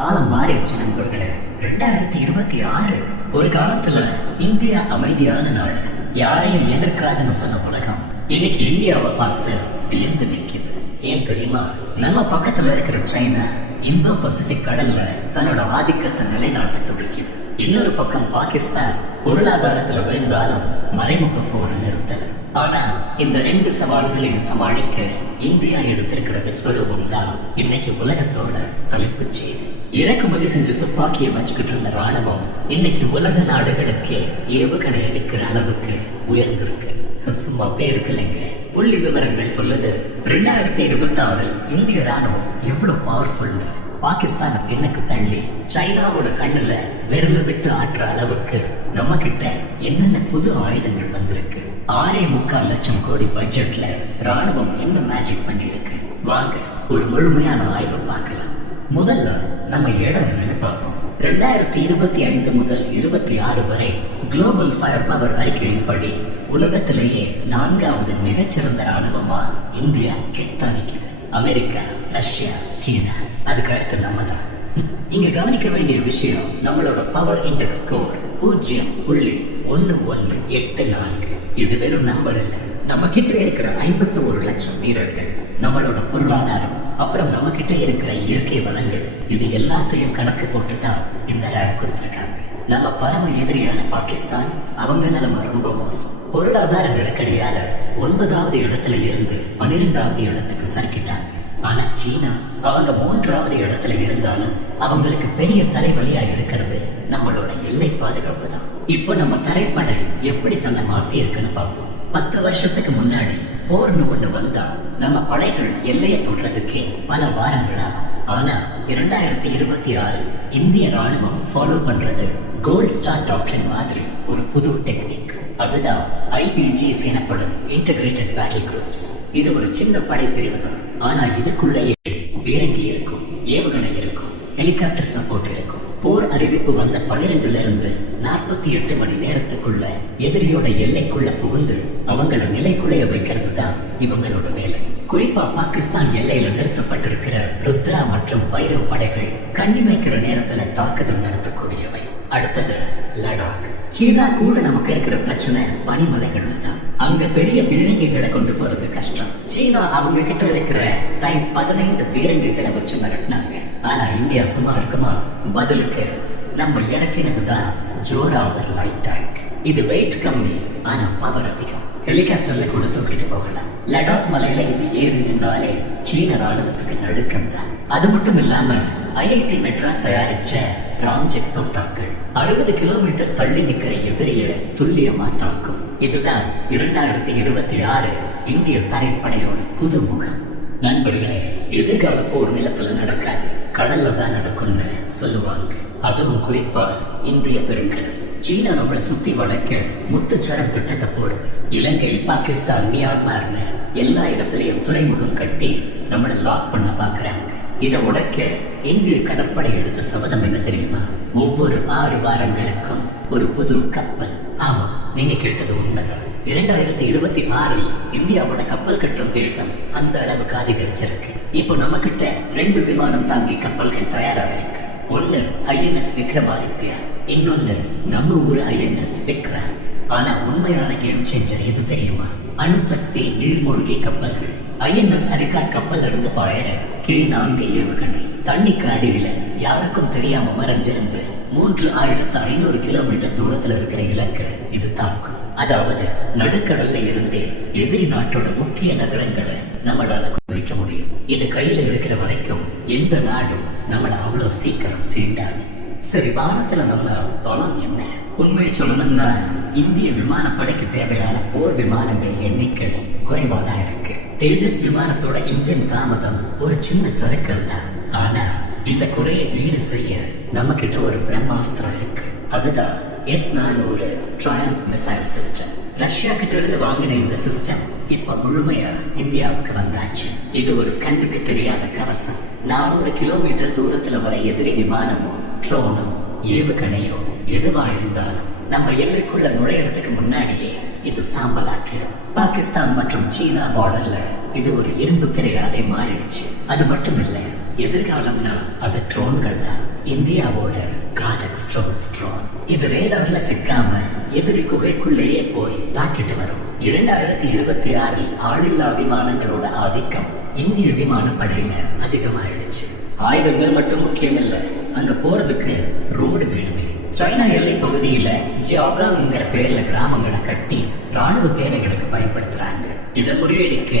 காலம் மாறிடுச்சு நண்பர்களே. 2026 ஒரு காலத்துல இந்தியா அமைதியான நாடு, யாரையும் எதிர்க்காதுன்னு சொன்ன உலகம் இன்னைக்கு இந்தியாவை பார்த்து வியந்து நிக்குது. ஏன் தெரியுமா? நம்ம பக்கத்துல இருக்கிற சைனா இந்தோ பசிபிக் கடல்ல தன்னோட ஆதிக்கத்தை நிலைநாட்ட துடிக்குது. இன்னொரு பக்கம் பாகிஸ்தான் பொருளாதாரத்துல விழுந்தாலும் மறைமுக போர் நிறுத்தல. ஆனா இந்த ரெண்டு சவால்களையும் சமாளிக்க இந்தியா எடுத்திருக்கிற விஸ்வரூபம் தான் இன்னைக்கு உலகத்தோட தலைப்பு செய்தி. இறக்குமதி செஞ்சு துப்பாக்கியை வச்சுக்கிட்டு இருந்த ராணுவம் இன்னைக்கு உலக நாடுகளுக்கு ஏவுகணையை விற்கிற அளவுக்கு உயர்ந்திருக்கு. சும்மா பேருக்கு இல்லைங்க, புள்ளி விவரங்கள் சொல்லுது 2026 இந்திய ராணுவம் எவ்வளவு பவர்ஃபுல்னு. பாகிஸ்தான் பின்னுக்கு தள்ளி சைனாவோட கண்ணுல விரல விட்டு ஆற்ற அளவுக்கு நம்ம கிட்ட என்னென்ன புது ஆயுதங்கள் வந்திருக்கு. 6.25 லட்சம் கோடி பட்ஜெட்ல ராணுவம் என்ன மேஜிக் பண்ணி இருக்கு. வாங்க ஒரு முழுமையான ஆய்வு பார்க்கலாம். முதல்ல நம்ம இடம் என்னன்னு பார்ப்போம். 2025 முதல் 26 வரை குளோபல் ஃபயர் பவர் அறிக்கையின்படி உலகத்திலேயே 4வது மிகச்சிறந்த ராணுவமா இந்தியா கெத்தானிக்குது. அமெரிக்கா, ரஷ்யா, சீனா, அதுக்கு அடுத்து நம்ம தான். இங்க கவனிக்க வேண்டிய விஷயம், நம்மளோட பவர் இண்டெக்ஸ் ஸ்கோர் 0.1184. இது வெறும் நம்பர் இல்ல. நம்ம கிட்ட இருக்கிற 51 லட்சம் வீரர்கள், நம்மளோட பொருளாதாரம், அப்புறம் நம்ம கிட்ட இருக்கிற இயற்கை வளங்கள், இது எல்லாத்தையும் கணக்கு போட்டுதான் இந்த ரேங்க் கொடுத்திருக்காங்க. நம்ம பரம எதிரியான பாகிஸ்தான், அவங்க நிலைமை ரொம்ப மோசம். பொருளாதார நெருக்கடியால 9வது இடத்துல இருந்து 12வது இடத்துக்கு சறுக்கிட்டாங்க. ஆனா சீனா அவங்க 3வது இடத்துல இருந்தாலும் அவங்களுக்கு பெரிய தலைவலியா இருக்கிறது நம்மளோட எல்லை பாதுகாப்பு தான். இப்ப நம்ம தரைப்படை எப்படி தன்னை மாத்தி இருக்குன்னு பார்ப்போம். 10 வருஷத்துக்கு முன்னாடி போர்னு ஒண்ணு வந்தா நம்ம படைகள் எல்லையை தொடுறதுக்கே பல வாரங்கள் ஆகும். ஆனா 2026 இந்திய ராணுவம் ஃபாலோ பண்றது கோல்ட் ஸ்டார் டாக்டரின் மாதிரி ஒரு புது டெக்னிக். அதுதான் IBGs எனப்படும் இன்டகிரேட்டட் பேட்டில் குரூப்ஸ். இது ஒரு சின்ன படை பிரிவு தான். ஆனா இதுக்குள்ளேயே பீரங்கி இருக்கும், ஏவுகணை இருக்கும், ஹெலிகாப்டர் சப்போர்ட் இருக்கும். போர் அறிவிப்பு வந்த 12ல இருந்து 48 மணி நேரத்துக்குள்ள எதிரியோட எல்லைக்குள்ள புகுந்து அவங்கள நிலைக்குள்ளைய வைக்கிறது தான் இவங்களோட வேலை. குறிப்பா பாகிஸ்தான் எல்லையில நிறுத்தப்பட்டிருக்கிற ருத்ரா மற்றும் பைரவ் படைகள் கண்ணிமைக்கிற நேரத்துல தாக்குதல் நடத்தக்கூடியவை. அடுத்தது லடாக். சீனா கூட நமக்கு இருக்கிற பிரச்சனை பனிமலைகள்ல தான். அங்க பெரிய பீரங்கிகளை கொண்டு போறது கஷ்டம். சீனா அவங்க கிட்ட இருக்கிற டைப் 15 பீரங்கிகளை வச்சு மிரட்டினாங்க. ஆனா இந்தியா சும்மா இருக்குமா? பதிலுக்கு நம்ம இறக்கினதுதான் ஜோராவர் லைட் டேங்க். இது வெயிட் கம்மி, ஆனா பவர் அதிகம். ஹெலிகாப்டர்ல கூட தூக்கிட்டு போகலாம். லடாக் மலையில இது ஏறி நின்றாலே சீன ராணுவத்துக்கு நடுக்கம் தான். அது மட்டும் இல்லாம IIT மெட்ராஸ் தயாரிச்ச ராம்ஜெட் தோட்டாக்கள் 60 கிலோமீட்டர் தள்ளி நிக்கிற எதிரிய துல்லியமா தாக்கும். இதுதான் 2026 இந்திய தரைப்படையோட புது முகம். நண்பர்களே, எதிர்கால போர் நிலத்துல நடக்காது, கடல்ல தான் நடக்கும்னு சொல்லுவாங்க. அதுவும் குறிப்பா இந்திய பெருங்கடல். சீனா நம்மளை சுத்தி வளைக்க முத்துச்சரம் திட்டத்தை போடுது. இலங்கை, பாகிஸ்தான், மியான்மர்னு எல்லா இடத்துலயும் துறைமுகம் கட்டி நம்மளை லாக் பண்ண பாக்குறாங்க. இதை உடைக்க இந்திய கடற்படை எடுத்த சபதம் என்ன தெரியுமா? ஒவ்வொரு 6 வாரங்களுக்கும் ஒரு புது கப்பல். ஆமா, நீங்க கேட்டது உண்மைதான். 2026 இந்தியாவோட கப்பல் கட்டும் வேகம் அந்த அளவுக்கு அதிகரிச்சிருக்கு. இப்போ நம்ம கிட்ட 2 விமானம் தாங்கி கப்பல்கள் தயாராக இருக்கு. ஒண்ணு INS விக்ரமாதித்யா, இன்னொன்னு நம்ம ஊரு INS விக்ராந்த். ஆனா உண்மையான கேம் சேஞ்சர் எது தெரியுமா? அணுசக்தி நீர்மூழ்கி கப்பல்கள். INS அரிகாட் கப்பல் இருந்து பாயிர K4 ஏவுகணை தண்ணிக்கு அடியில யாருக்கும் தெரியாம மறைஞ்சிருந்து 3500 கிலோமீட்டர் தூரத்துல இருக்கிற இலக்கு இது தாக்கும். அதாவது நடுக்கடல்ல இருந்தே எதிரி நாட்டோட முக்கிய நகரங்களை நம்மளால குறிக்க முடியும். இது கையில இருக்கிற வரைக்கும் எந்த நாடும் நம்மள அவ்வளவு சீக்கிரம் சீண்டாது. சரி, வானத்துல நம்ம பலம் என்ன? உண்மையை சொல்லணும்னா இந்திய விமானப்படைக்கு தேவையான போர் விமானங்கள் எண்ணிக்கை குறைவாதான் இருக்கு. தேஜஸ் விமானத்தோட இன்ஜின் தாமதம் ஒரு சின்ன சறுக்கல் தான். ஆனா இந்த குறையை ஈடு செய்ய நம்ம கிட்ட ஒரு பிரம்மாஸ்திரம் இருக்கு. அதுதான் S-400 triumph missile system. Russia கிட்ட இருந்து வாங்கின இந்த சிஸ்டம் இப்ப முழுமையா இந்தியாவுக்கு வந்தாச்சு. இது ஒரு கண்ணுக்கு தெரியாத கவசம். 400 கிலோமீட்டர் தூரத்துல வர எதிரி விமானமோ ட்ரோனோ ஏவுகணையோ எதுவா இருந்தாலும் நம்ம எல்லைக்குள்ள நுழையறதுக்கு முன்னாடியே இது சாம்பலாக்கிடும். பாகிஸ்தான் மற்றும் சீனா பார்டர்ல இது ஒரு இரும்பு திரையாவே மாறிடுச்சு. அது மட்டும் இல்ல, எதிர்காலம்னா அது ட்ரோன்கள் தான். இந்தியாவோட காதக் ஸ்ட்ரோன். இது ரேடார்ல சிக்காம எதிரி குகைக்குள்ளேயே போய் தாக்கிட்டு வரும். 2026 ஆளில்லா விமானங்களோட ஆதிக்கம் இந்திய விமானப்படையில அதிகமாயிடுச்சு. ஆயுதங்கள் மட்டும் முக்கியம் இல்ல, அங்க போறதுக்கு ரோடு வேணுமே. சைனா எல்லை பகுதியில ஜியாகாங்கிற பேர்ல கிராமங்களை கட்டி ராணுவ தேவைகளுக்கு பயன்படுத்துறாங்க. இதை முறியடிக்க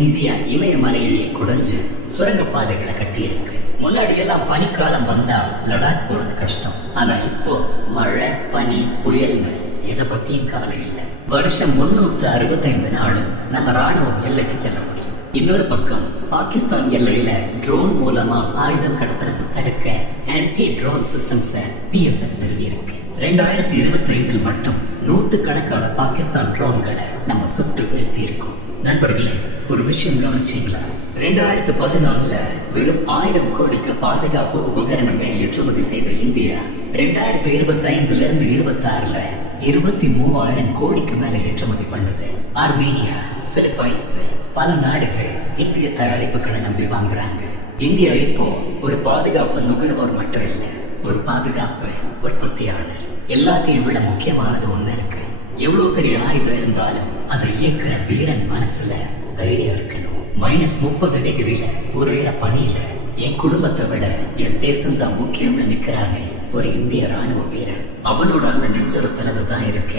இந்தியா இமயமலையிலேயே குடைஞ்சு சுரங்க பாதைகளை கட்டி இருக்கு. முன்னாடி எல்லாம் பனிக்காலம் வந்தா லடாக் போறது கஷ்டம். ஆனா இப்போ மழை, பனி, புயல்னு எதை பத்தியும் கவலை இல்லை. வருஷம் 365 நாளும் நம்ம ராணுவம் எல்லைக்கு செல்ல முடியும். இன்னொரு பக்கம் பாகிஸ்தான் எல்லையில ட்ரோன் மூலமா ஆயுதம் கடத்துறது தடுக்க ஆன்டி ட்ரோன் சிஸ்டம்ஸ் பிஎஸ்எஃப் நிறுவி இருக்கு. 2025 மட்டும் 100கணக்கான பாகிஸ்தான் ட்ரோன்களை நம்ம சுட்டு வீழ்த்தி இருக்கோம். நண்பர்களே, ஒரு விஷயம் கவனிச்சீங்களா? 2014 வெறும் 1000 கோடிக்கு பாதுகாப்பு உபகரணங்கள் ஏற்றுமதி செய்த இந்தியா 2025 இருந்து 26 23,000 கோடிக்கு மேல ஏற்றுமதி பண்ணுது. ஆர்மீனியா, பிலிப்பைன்ஸ், பல நாடுகள் இந்திய தயாரிப்புகளை நம்பி வாங்குறாங்க. இந்தியா இப்போ ஒரு பாதுகாப்பு நுகர்வோர் மட்டும் இல்ல, ஒரு பாதுகாப்பு உற்பத்தியாளர். எல்லாத்தையும் விட முக்கியமானது ஒண்ணு இருக்கு. எவ்வளவு பெரிய ஆயுதம் இருந்தாலும் அதை இயக்குற வீரன் மனசுல தைரியம் இருக்கணும். -30 டிகிரில ஒரு பனியில என் குடும்பத்தை விட என் தேசம் தான் முக்கியம்னு நிக்கிறானே ஒரு இந்திய ராணுவ வீரன். அவனோட அந்த நெஞ்சுறுத்தல தான் இருக்க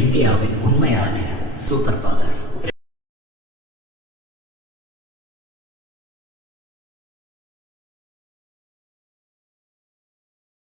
இந்தியாவின் உண்மையான சூப்பர் பவர்.